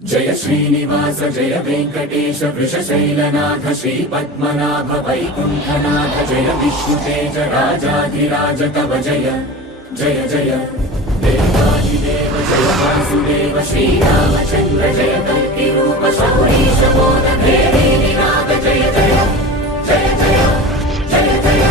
जय श्रीनिवास जय वेंकटेश वृषशैलनाथ श्री पद्मनाभ वैकुंठनाथ जय विष्णुतेज राजाधिराज तव जय जय जय देवादिदेव जय वासुदेव श्रीरामचंद्र जय कल्कि रूप शौरीश मोद देवी निनाद जय जय जय जय जय जय।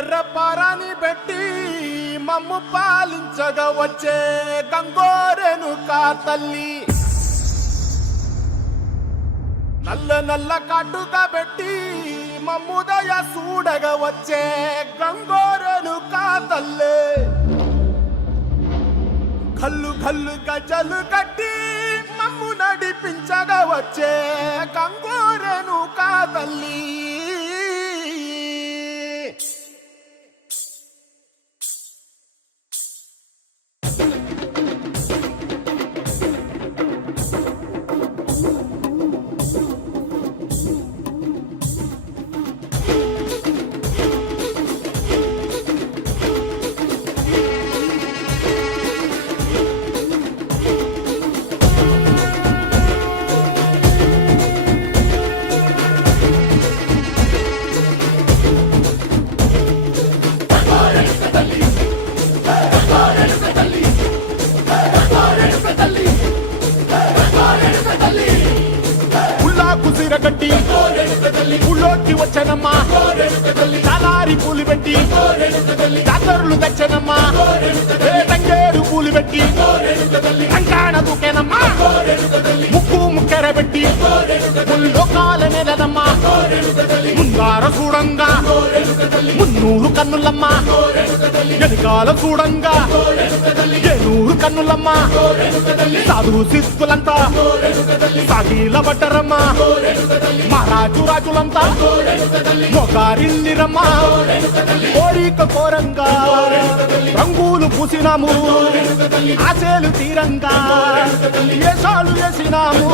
ఎర్ర పారాని పెట్టి మమ్ము పాలించగా వచ్చే గంగోరెను కా తల్లి నల్ల నల్ల కాటుగా పెట్టి మమ్ముదయ చూడగా వచ్చే గంగోరెను కా తల్లి కల్లు కల్లు గజలు కట్టి మమ్ము నడిపించగా వచ్చే గంగోరెను కా తల్లి ఊళ్ళోకి వచ్చనమ్మా చాలారి పూలు పెట్టి జాతరలు తెచ్చనమ్మా తంగేడు పూలు పెట్టి కంకాణ దూకేనమ్మా ముక్కు ముక్కెర పెట్టి లోకాల నెలనమ్మా ముంగార చూడంగా మున్నూరు కన్నులమ్మా వెనకాల చూడంగా ఏనూరు కన్నులమ్మా సాధు శిస్తులంతా సాగిల పడ్డరమ్మా మహారాజు రాజులంతా మొగారిల్లిరమ్మా కోరిక కోరంగా రంగులు పూసినాము ఆశలు తీరంగా ఏషాలు వేసినాము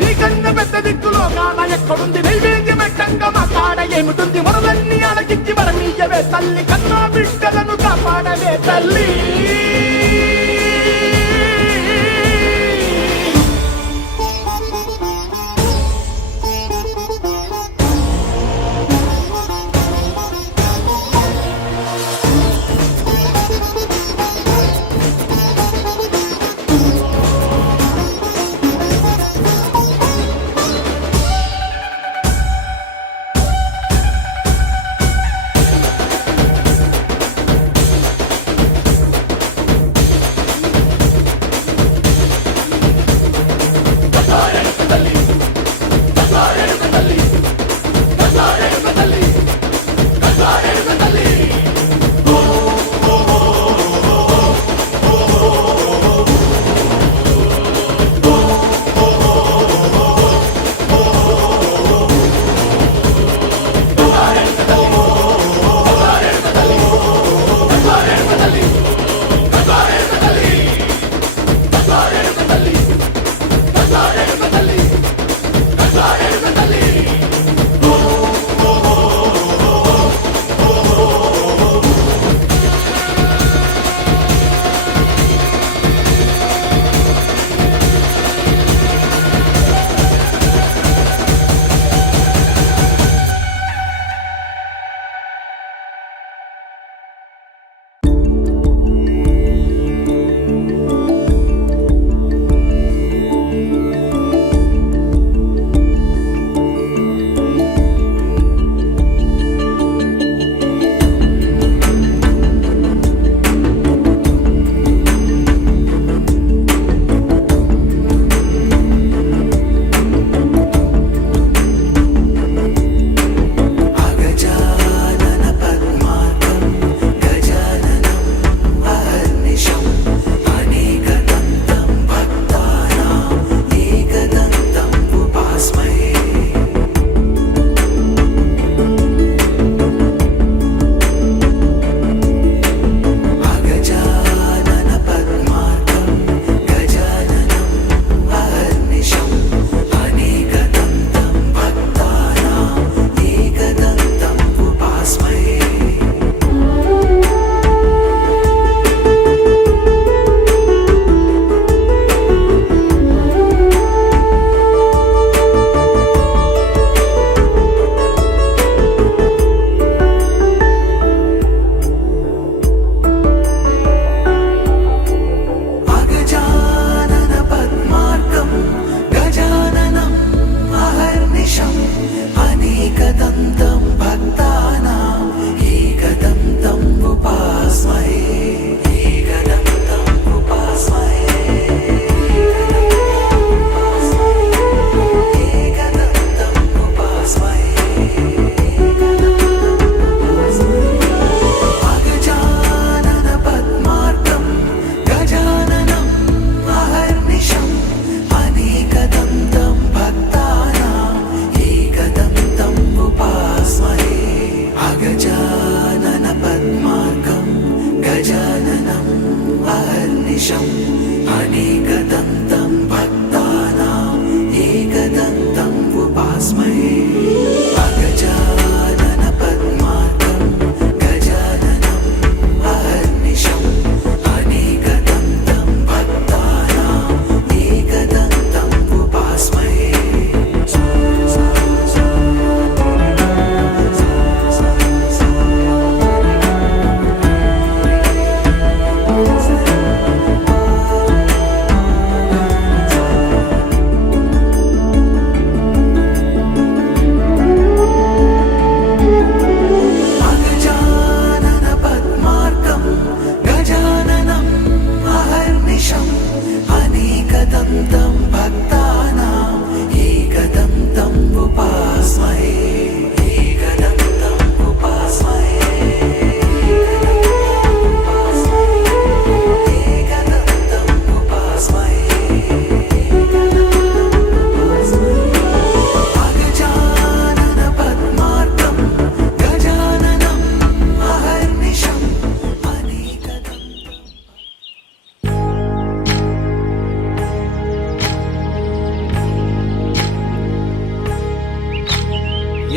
నీకన్నా పెద్ద దిక్కులో కానయ ఎక్కడుంది నైవేద్యం ఎట్టంగా మా కాడ ఏమిటుంది మనలన్నీ అలగించి వరమీయవే తల్లి కన్నా బిడ్డలను కాపాడవే తల్లి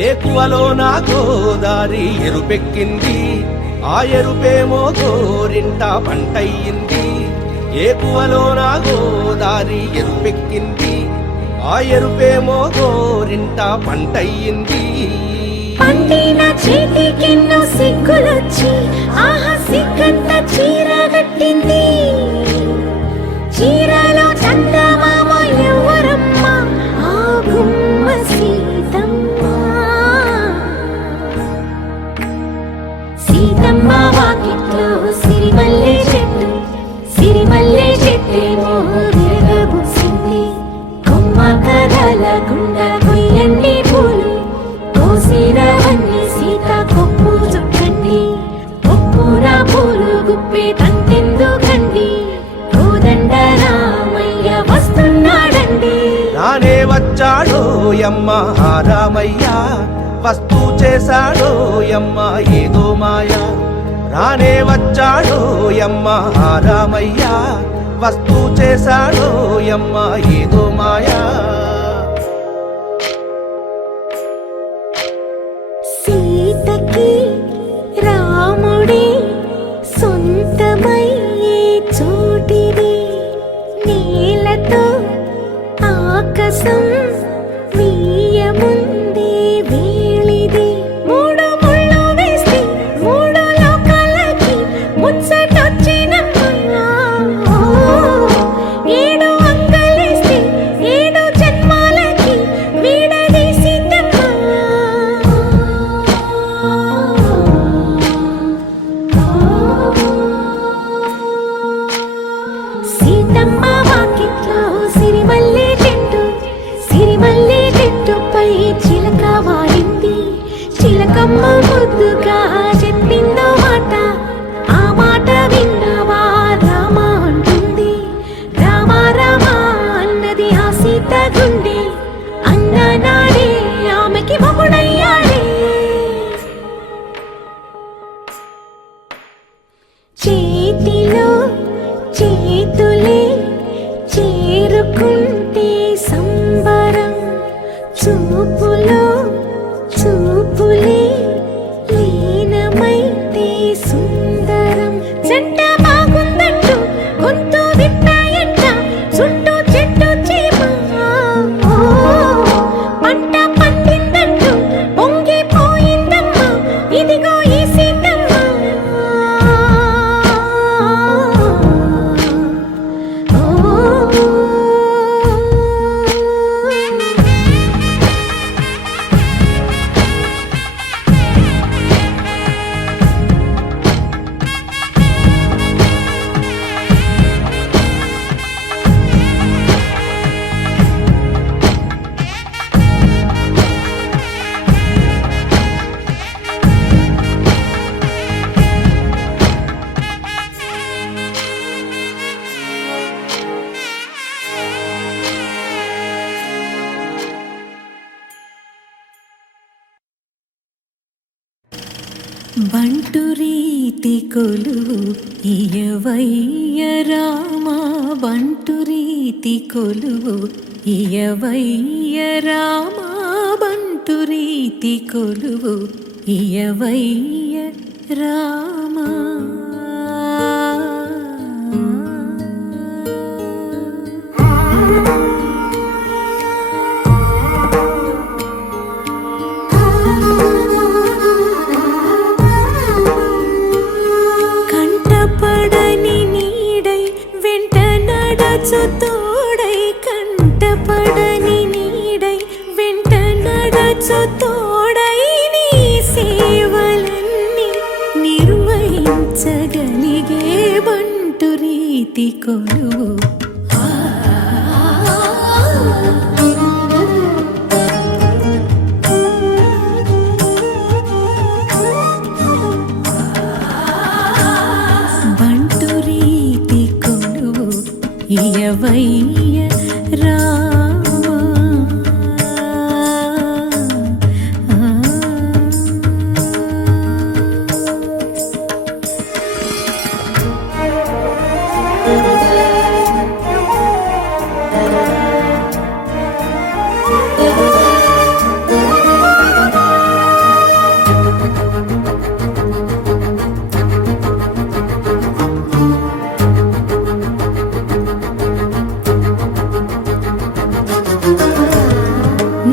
ఏకువలో నా గోదారి ఎరుపెక్కింది, ఆ ఎరుపేమో గోరింట పంటయ్యింది. ఏకువలో నా గోదారి ఎరుపెక్కింది, ఆ ఎరుపేమో గోరింట పంటయ్యింది. పండిన చేతికెన్నో సిగ్గులొచ్చి ఆహా సిగ్గంత చీర కట్టింది. చీరలో చందమామ ఎవరమ్మ, ఆ గుమ్మ సీతమ్మ. సీతమ్మ వాకిట్లో సిరిమల్లె చెట్టు, సిరిమల్లె చెట్టేమో విరగబూసింది. కొమ్మ కదలకుండా కొయ్యండి పూలు, కోసిరవన్నీ సీత కొప్పు చుట్టండి. కొప్పున పూలు గుప్పే తంతెందుకండి, కోదండ రామయ్య వస్తున్నాడండి. నానే వచ్చాడో యమ్మ ఆ రామయ్య, వస్తూ చేశాడో యమ్మ ఏదో మాయ. రానే వచ్చాడో యమ్మ ఆ రామయ్య, వస్తూ చేశాడో యమ్మ ఏదో మాయా. సీతకి రాముడే సొంతమయ్యే చోటిది, నేలతో ఆకాశం వీయముందే వేళిది. మూడు ముళ్ళు వేస్తే మూడు లోకాలకి ముచ్చటొచ్చినమ్మా. ఏడు అంగలేస్తే ఏడు జన్మాలకి వీడదీసిద్దమ్మా. సీతమ్మ వాకిట్లో సిరిమల్లె చెట్టు, సిరిమల్లె చెట్టుపై చిలక వాలింది. చిలకమ్మ ముద్దుగా చెప్పిందో మాట, ఆ మాట విన్నవా రామ అంటుంది. రామ రామ అన్నది ఆ సీత గుండె, అన్న నాడే ఆమెకి మొగుడయ్యాడే. చేతిలో చేతులే చేరుకుంటే సంబరం, చూపులో చూపులే లీనమైతే సుందరం. జంట బాగుందంటూ గొంతు విప్పాయంట చుట్టూ చెట్టు చీమ. పంట పండిందంటూ పొంగిపోయిందమ్మా, ఇదిగో ఈ సీతమ్మ. బంటు రీతి కొలువు ఇయవయ్య రామ, బంటు రీతి కొలువు ఇయవయ్య రామ, బంటు రీతి కొలువు ఇయవయ్య రామ. కంటపడని నీడై వెంట నడచు తోడై, కంటపడని నీడై వెంట నడచు తోడై, నీ సేవలన్నీ నిర్వహించగలిగే బంటు రీతి కొలువు. బంటు రీతి కొలువు ఇయవయ్య రామ.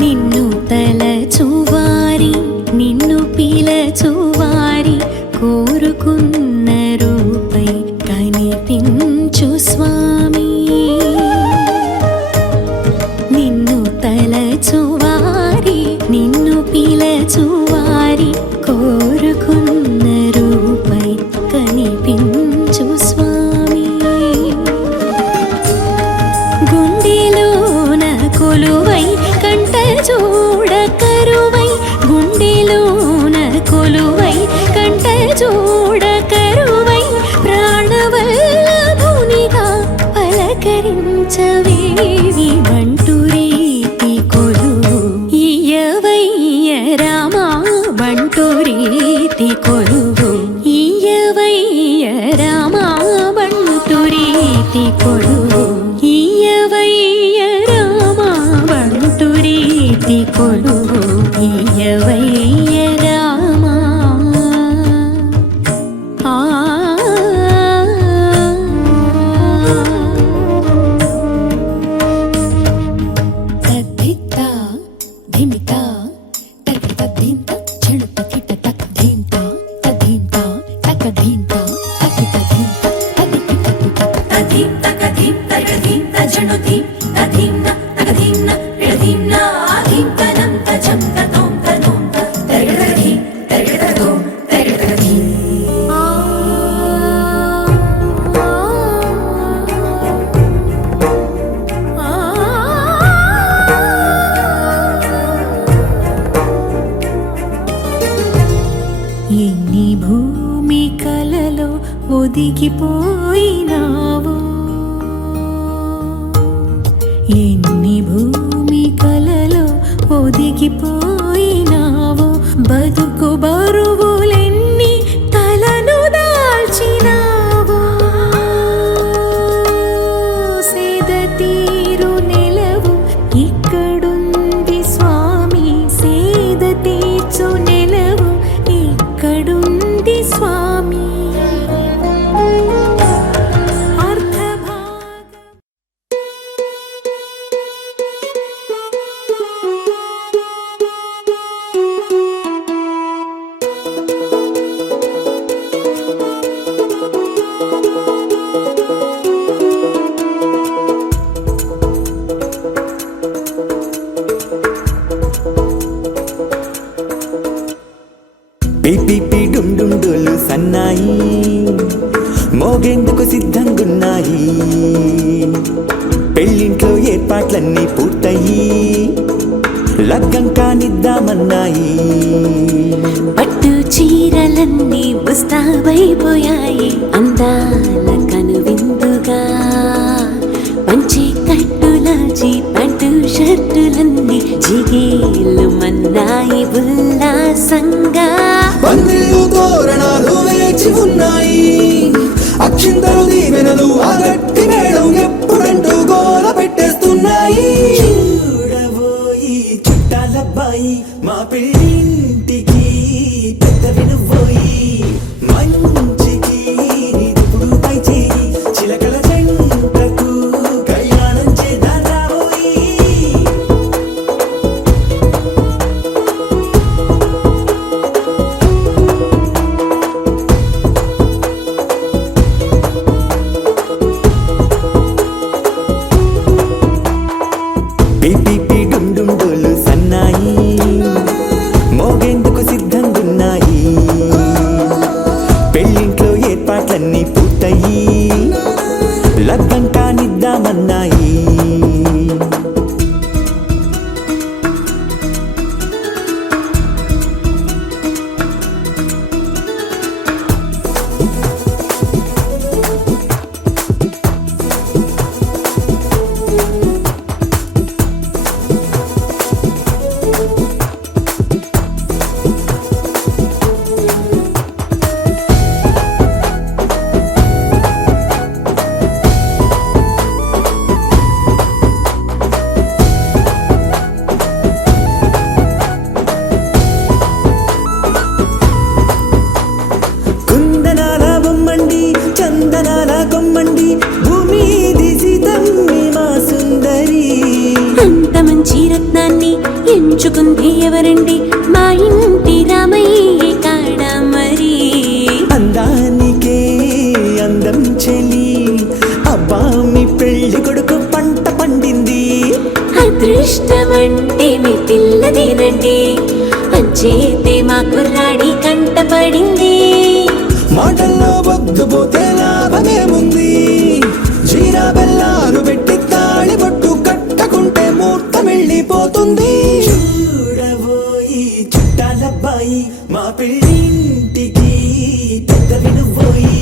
నిన్ను తలచువారి నిన్ను పిలచువారి కోరుకున్న రూపై కనిపించు స్వామి. నిన్ను తలచువారి నిన్ను పిలచువారి కోరుకున్న రూపై కనిపించు స్వామి. గుండెలోన కొలువై కంట చూడ కరువై గుండెలోన కొలువై కంట చూడ కరువై ప్రాణవల్లభునిగా పలకరించవేవి బంటు రీతి కొలువు ఇయ్యవయ్య రామా బంటు రీతి కొలువు ఇయ్యవయ్య రామా బంటు రీతి కొలువు ఇయ్యవయ్య రామా బంటు రీతి కొలువు ఇయ్యవయ్య రామా. ఆ తద్దిత్త ధిమిత తగిత ధింత చెడుత కిట తక్ ధింత తద్ధింత తక ధింత తకిట ధింత తదికిట కుట తధీం తకధీం తగధీం తజనుధీం తధీం న తగధీం న ఎడధీం న ఆధీం తనం తజం తతోం తనోం తగధీం తగధోం తగధీం. ఎన్ని భూమికలలో ఒదిగిపోయినావో ఎన్ని భూమికలలో ఒదిగిపోయినావో బతుకు బరువులెన్ని తలను దాల్చినావో సేద తీరు నెలవు ఇక్కడుంది స్వామి సేద తీర్చు నెలవు ఇక్కడుంది స్వామి. పిపి డుండుండులు సన్నాయి మోగేందుకు సిద్ధంగున్నాయి. పెళ్ళింట్లో ఏర్పాట్లన్నీ పూర్తయి లగ్గం కానిద్దామన్నాయి. పట్టు చీరలన్నీ ముస్తాబైపోయాయి అందాల కనువిందుగా పంచి కట్టులాచి పట్టు షర్టులన్నీ జిగేలు మన్నాయి ఉల్లాసంగా. పందిళ్ళు తోరణాలు వేచి ఉన్నాయి అక్షింతలు దీవెనలు ఆ గట్టి మేడం ఎప్పుడంటూ గోల పెట్టేస్తున్నాయి. చూడబోయి చుట్టాలబ్బాయి మా పెళ్ళింటికి పెద్ద వినుబోయి మంచికి ఇప్పుడు పై చేయి చిలకల జంటకు కళ్యాణం చేద్దాం రాబోయి. పిపి డుండుండులు సన్నాయి మోగేందుకు సిద్ధంగున్నాయి. పెళ్ళింట్లో దోచుకుంది ఎవరండి మా ఇంటి రామయ్య కాడ మరి అందానికే అందం చెలి అబ్బా మీ పెళ్లి కొడుకు పంట పండింది అదృష్టమంటే మీ పిల్లదేనండి పంచేతే మా కుర్రాడి కంట పడింది మాటల్లో బొద్దుపోతే లాభమేముంది జీరా బెల్లాలు పెట్టి తాళి బొట్టు కట్టకుంటే ముహూర్తం వెళ్ళిపోతుంది చూడబోయి చుట్టాలబ్బాయి మా పెళ్ళింటికి పెద్ద వినుబోయి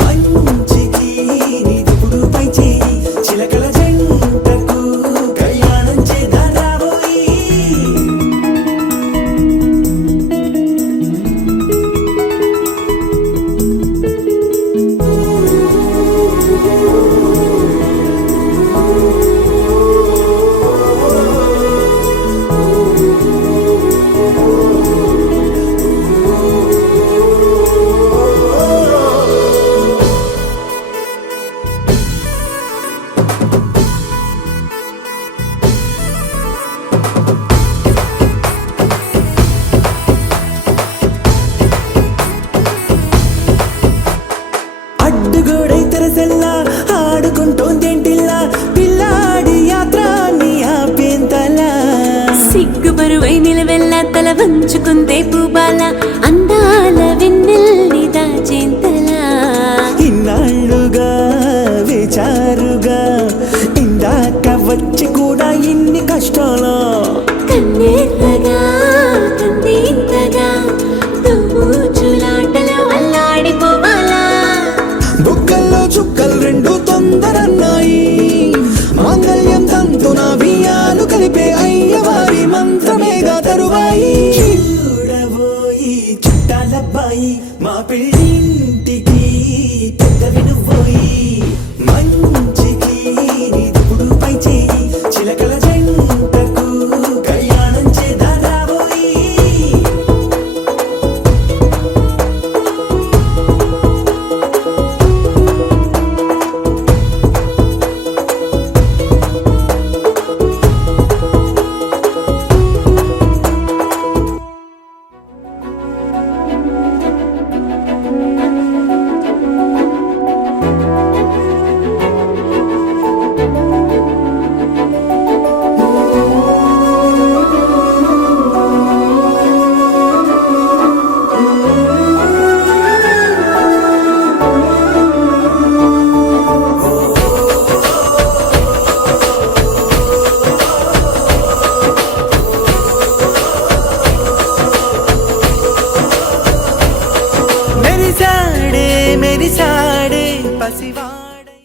మంచికి నీదిప్పుడు పై చేయి చిలకల జంటకు కళ్యాణం చేద్దాం రాబోయి అడ్డుగోడై తెరసెల్లా ఆడుకుంటోందేంటిల్లా పిల్లాడి యాత్ర నీ ఆపేంతలా సిగ్గు బరువై నిలవెల్లా తల వంచుకుందే పూబాల అందాల వెన్నెల్ని దాచేంతలా ఇన్నాళ్ళుగా వేచారుగా ఇందాక వచ్చి కూడా ఇన్ని కష్టాలా కన్నెర్రగా కందింతగా తుమ్ముచులాటలో అల్లాడిపోవాలా బుక్కల్లో చుక్కలు రెండు తొందరన్నాయి మాంగళ్యం తంతున బియ్యాలు కలిపే అయ్యవారి మంత్రమేగా తరువాయి చూడబోయి చుట్టాలబ్బాయి మా పెళ్ళింటికి పెద్ద వినుబోయి మంచికి నీదిప్పుడు పై చేయి చిలకల జంటకు కళ్యాణం చేద్దాం రాబోయి మెరిసాడే మెరిసాడే పసివాడే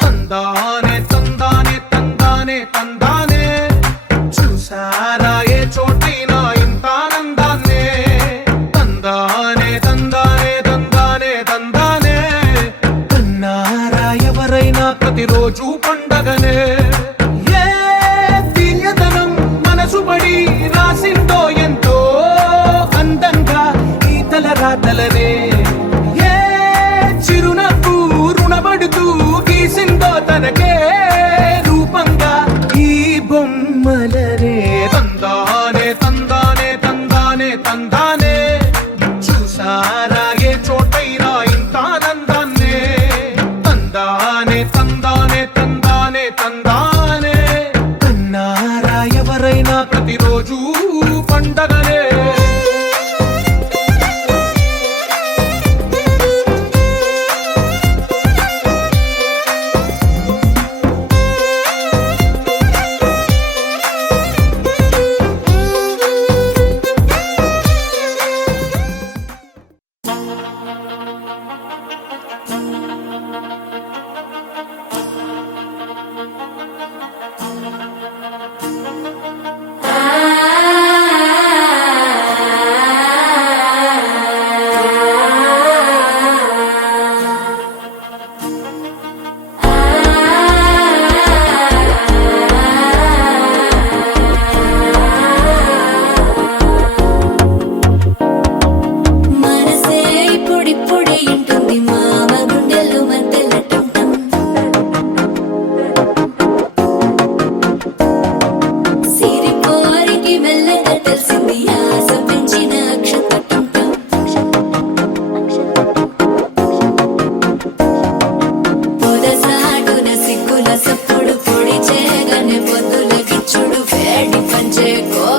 తందానే తందానే తందానే తందానే చూసారా ఏ చోటైనా ఇంత ఆనందాన్నే తందానే తందానే తందానే తందానే కన్నారా ఎవరైనా ప్రతిరోజు పండగనే ఏ తీయదనం మనసు పడి రాసిందో ఎంతో అందంగా ఈ తలరాతలనే ఏ చిరునవ్వు రుణపడుతూ గీసిందో తనకే రూపంగా ఈ బొమ్మలనే తందానే తందానే తందానే తందానే చూసారా ఏ చోటైనా ఇంత ఆనందాన్నే తందానే తందానే తందానే తందానే కన్నారా ఎవరైనా ప్రతిరోజు పండగనే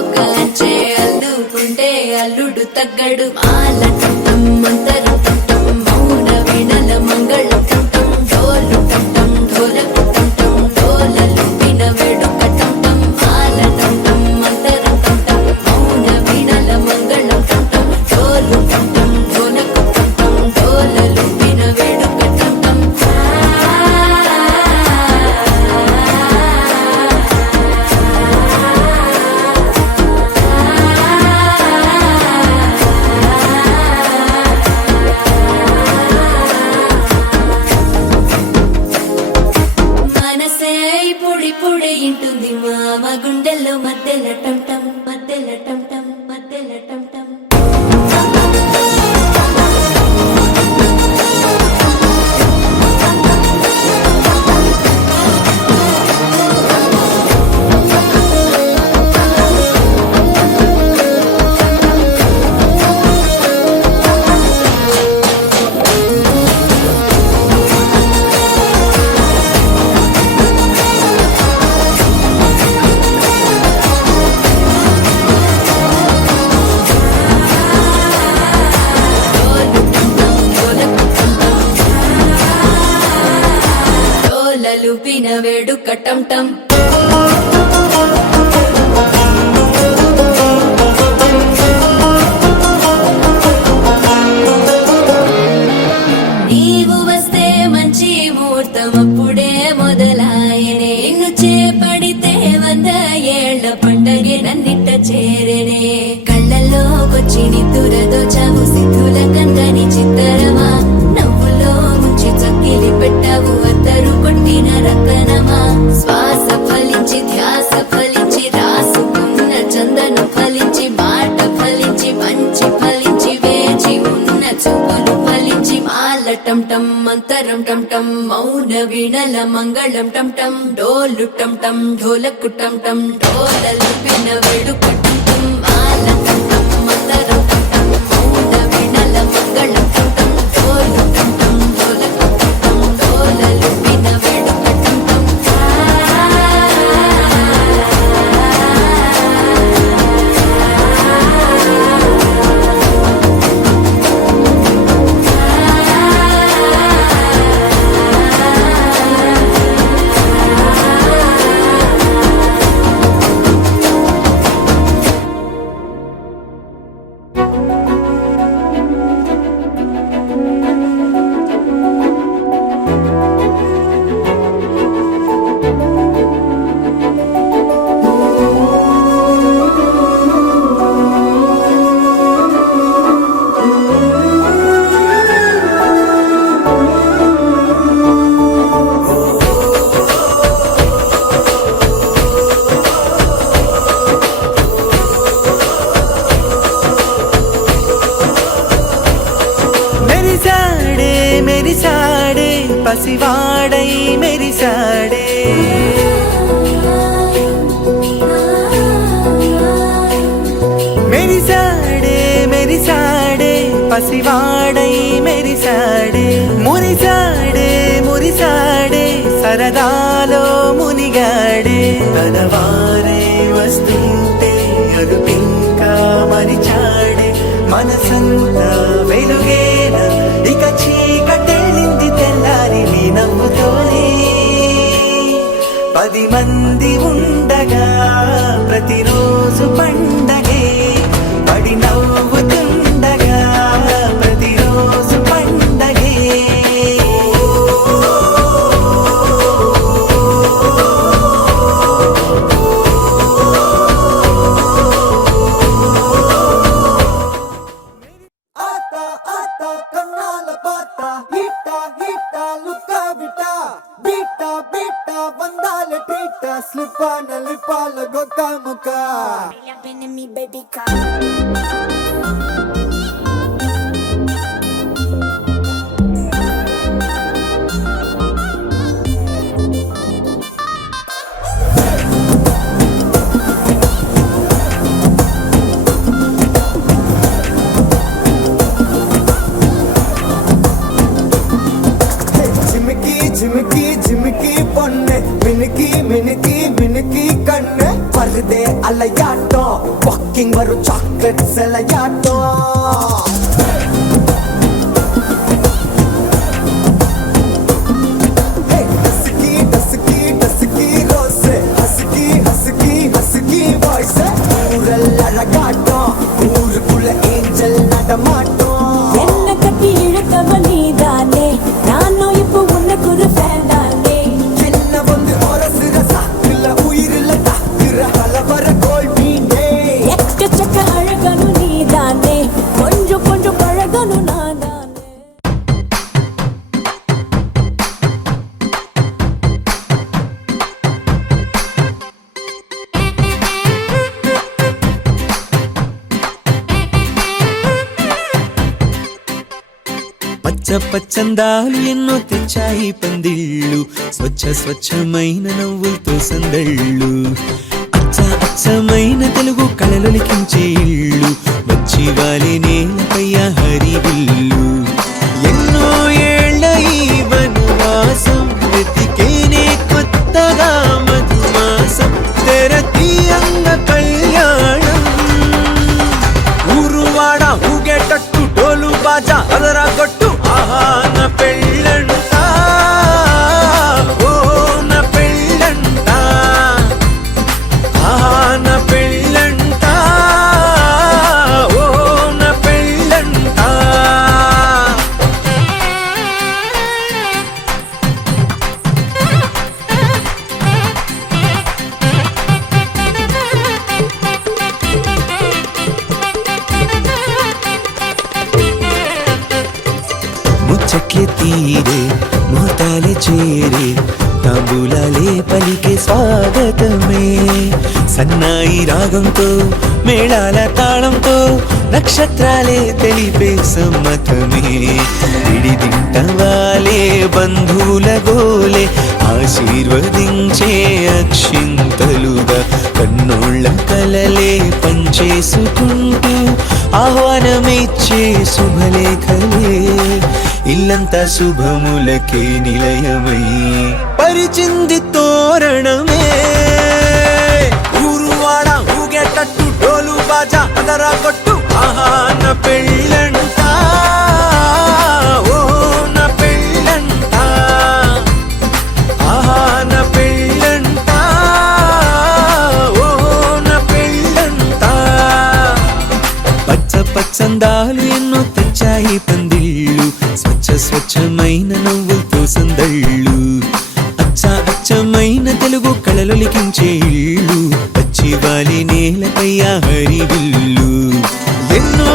ఒక అంచే అల్లుకుంటే అల్లుడు తగ్గడు మాల టం మంతరు టం మౌన వీణల మంగళం టం డోలు టం ఢోలకు టం డోలలు విన వేడుక టం మాల టం మంతరు టం మౌన వీణల మంగళం టం డోలు టం ఢోలకు టం డోలలు విన వేడుక టం మనసే పొడి పొడి ఇంటుంది మామ గుండెల్లో మధ్యల టం టం మధ్యల టం టం మధ్యల టం టం డోలలు పిన వేడుక టం టం నీవు వస్తే మంచి ముహూర్తం అప్పుడే మొదలాయనే నిన్ను చేపడితే 100 ఏళ్ల పండగే నన్నిట్ట చేరనే కళ్ళల్లోకొచ్చి నిద్దురదోచావు సిద్ధుల కందని చిత్తరమా నవ్వులో ముంచి చక్కిలి పెట్టావు అద్దరు కొట్టిన రతనమా శ్వాస ఫలించి ధ్యాస ఫలించి రాసుకున్న చందనం ఫలించి మాట ఫలించి మంచి ఫలించి వేచి ఉన్న చూపులు ఫలించి మాల టం టం మంతరం టం టం మౌన వీణల మంగళం టం టం డోలు టం టం ఢోలకు టం టం డోలలు విన వేడుక టం టం మాల టం టం మంతరం టం టం మౌన వీణల మంగళం టం టం డోలు టం టం ఢోలకు టం టం డోలలు విన వేడుక టం టం మెరిసాడే మెరిసాడే పసివాడై మెరిసాడే మెరిసాడే మెరిసాడే పసివాడై మెరిసాడే మురిసాడే మురిసాడే సరదాలో మునిగాడే తన వారే వస్తుంటే అరుపింకా మరిచాడే మనసంతా వెలుగేన ఇక చీకటెళ్ళింది తెల్లారి నీ నవ్వుతోనే 10 మంది ఉండగా ప్రతిరోజు పండగే పడి నవ్వుతుండగా ప్రతిరోజు పండగే आता आता कन्नाल पाता हिटा हिटा लुका बिटा बीटा बीटा बंदाल टीटा स्लिपा न लिपा लगो कामुका झिमकी झिमकी झिमकी பொண்ணு மினுக்கி மினுக்கி மினுக்கி கண்ணு வருதே அலையாட்டம் వాకింగ్ వరు చాక్లెట్ సెలయాటో என்ன கட்டி இழுத்தவ நீதானே நானும் இப்போ உனக்கு ஒரு ஃபேன் தானே எக்கச்சக்க அழகனும் நீதானே கொஞ்சம் கொஞ்சம் பழகனும் நான் தானே పచ్చ పచ్చందాలు ఎన్నో తెచ్చాయి పందిళ్ళు స్వచ్ఛమైన నవ్వులతో సందళ్ళు అచ్చమైన తెలుగు కళలొలికించే ఇళ్ళు వచ్చి వాలి నేలపై హరివిల్లు ఎన్నో ఏళ్ల ఈ వనవాసం వెతికేనే కొత్తగా మధుమాసం తెరతీయంగ కళ్యాణం ఊరువాడ ఊగేటట్టు డోలు బాజా అదరా కొట్టు ఆహా నా పెళ్ళంట ఓ నా పెళ్ళంట ఆహా నా పెళ్ళంట ఓ నా పెళ్ళంట ముచ్చట్లే తీరే మోతాలే చేరే తాంబూలాలే పలికే స్వాగతమే సన్నాయి రాగంతో మేళాల తాళంతో నక్షత్రాలే తెలిపే సమ్మతమే విడిదింటవాలే బంధువుల గోలే ఆశీర్వదించే అక్షింతలుగా కన్నోళ్ళ కలలే పంచేసుకుంటూ ఆహ్వానమిచ్చే శుభలేఖలే ఇల్లంతా శుభములకే నిలయమై పరిచింది తోరణమే ఊరువాడ ఊగేటట్టు డోలు బాజా అదరా కొట్టు ఆహా నా పెళ్ళంట ఓ నా పెళ్ళంట ఆహా నా పెళ్ళంట ఓ నా పెళ్ళంట పచ్చ పచ్చందాలు ఎన్నో తెచ్చాయి పందిళ్ళు స్వచ్ఛమైన నవ్వులతో సందళ్ళు అచ్చమైన తెలుగు కళలొలికించే ఇళ్ళు వచ్చి వాలి నేలపై హరివిల్లు ఎన్నో